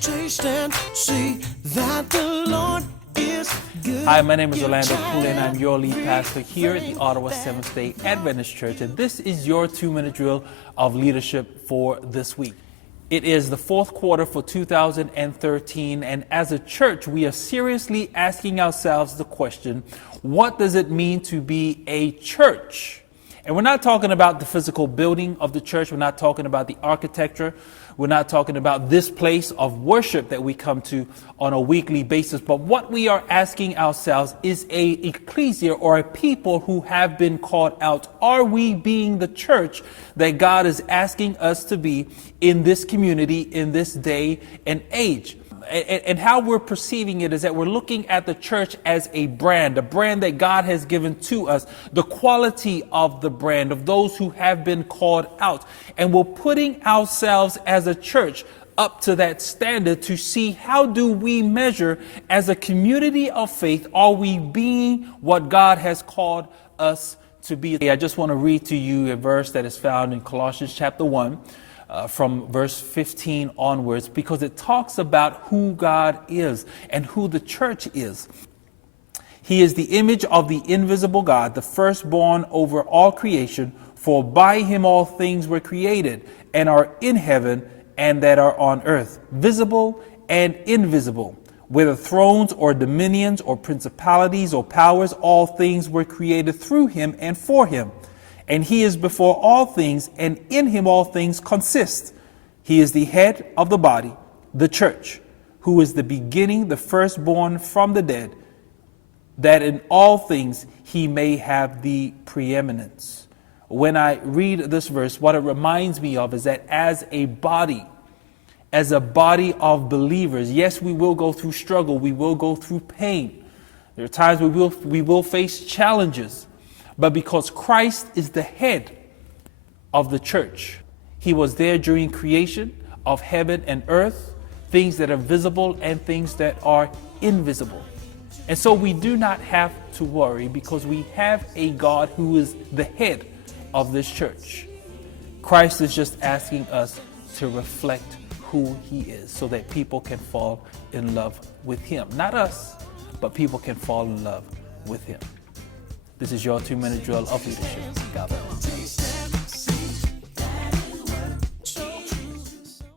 Taste and see that the Lord is good. Hi, my name is Orlando Poole, and I'm your lead pastor here at the Ottawa Seventh-day Adventist Church. And this is your 2-minute drill of leadership for this week. It is the fourth quarter for 2013, and as a church, we are seriously asking ourselves the question, what does it mean to be a church? And we're not talking about the physical building of the church. We're not talking about the architecture. We're not talking about this place of worship that we come to on a weekly basis. But what we are asking ourselves is a ecclesia, or a people who have been called out. Are we being the church that God is asking us to be in this community, in this day and age? And how we're perceiving it is that we're looking at the church as a brand that God has given to us, the quality of the brand of those who have been called out. And we're putting ourselves as a church up to that standard to see how do we measure as a community of faith. Are we being what God has called us to be? I just want to read to you a verse that is found in Colossians chapter 1. From verse 15 onwards, because it talks about who God is and who the church is. He is the image of the invisible God, the firstborn over all creation, for by him all things were created and are in heaven and that are on earth, visible and invisible. Whether thrones or dominions or principalities or powers, all things were created through him and for him. And he is before all things, and in him all things consist. He is the head of the body, the church, who is the beginning, the firstborn from the dead, that in all things he may have the preeminence. When I read this verse, what it reminds me of is that as a body of believers, yes, we will go through struggle, we will go through pain. There are times we will face challenges. But because Christ is the head of the church, he was there during creation of heaven and earth, things that are visible and things that are invisible. And so we do not have to worry because we have a God who is the head of this church. Christ is just asking us to reflect who he is so that people can fall in love with him. Not us, but people can fall in love with him. This is your 2-minute drill of leadership. God bless.